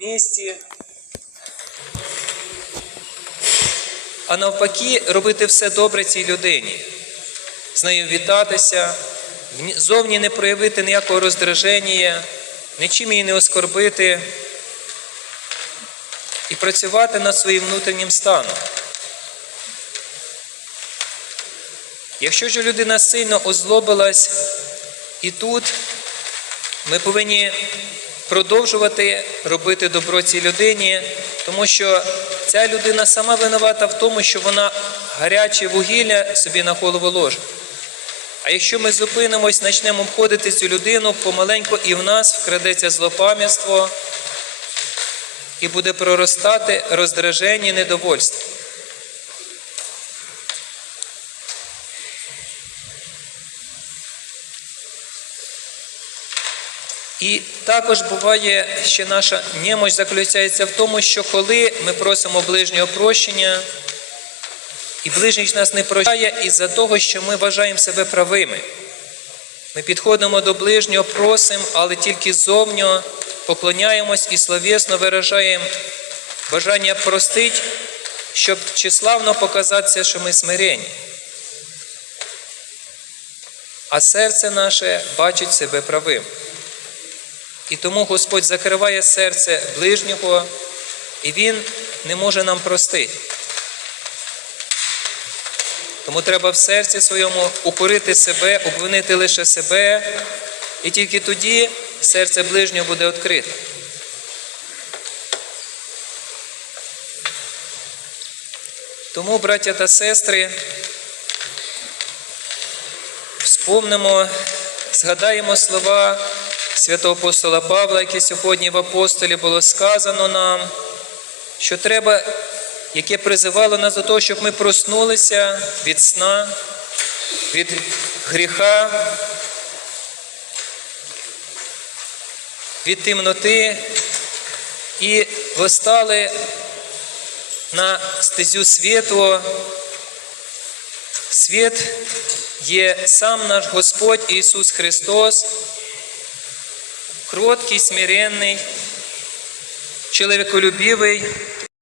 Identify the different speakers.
Speaker 1: місті, а навпаки, робити все добре цій людині, з нею вітатися, зовні не проявити ніякого роздраження, нічим її не оскорбити і працювати над своїм внутрішнім станом. Якщо ж людина сильно озлобилась і тут, ми повинні продовжувати робити добро цій людині, тому що ця людина сама винувата в тому, що вона гаряче вугілля собі на голову ложить. А якщо ми зупинимось, почнемо обходити цю людину, помаленьку і в нас вкрадеться злопам'ятство, і буде проростати роздраження і недовольство. І також буває, ще наша немощ заключається в тому, що коли ми просимо ближнього прощення, і ближній нас не прощає із-за того, що ми вважаємо себе правими. Ми підходимо до ближнього, просимо, але тільки зовньо поклоняємось і словесно виражаємо бажання простить, щоб числавно показатися, що ми смирені. А серце наше бачить себе правим. І тому Господь закриває серце ближнього, і Він не може нам простити. Тому треба в серці своєму укорити себе, обвинити лише себе, і тільки тоді серце ближнього буде відкрите. Тому, браття та сестри, вспомнимо, згадаємо слова святого апостола Павла, яке сьогодні в апостолі було сказано нам, що треба, яке призивало нас до того, щоб ми проснулися від сна, від гріха, від темноти і восстали на стезю світу. Світ є сам наш Господь Ісус Христос, кроткий, смиренний, чоловіколюбивий,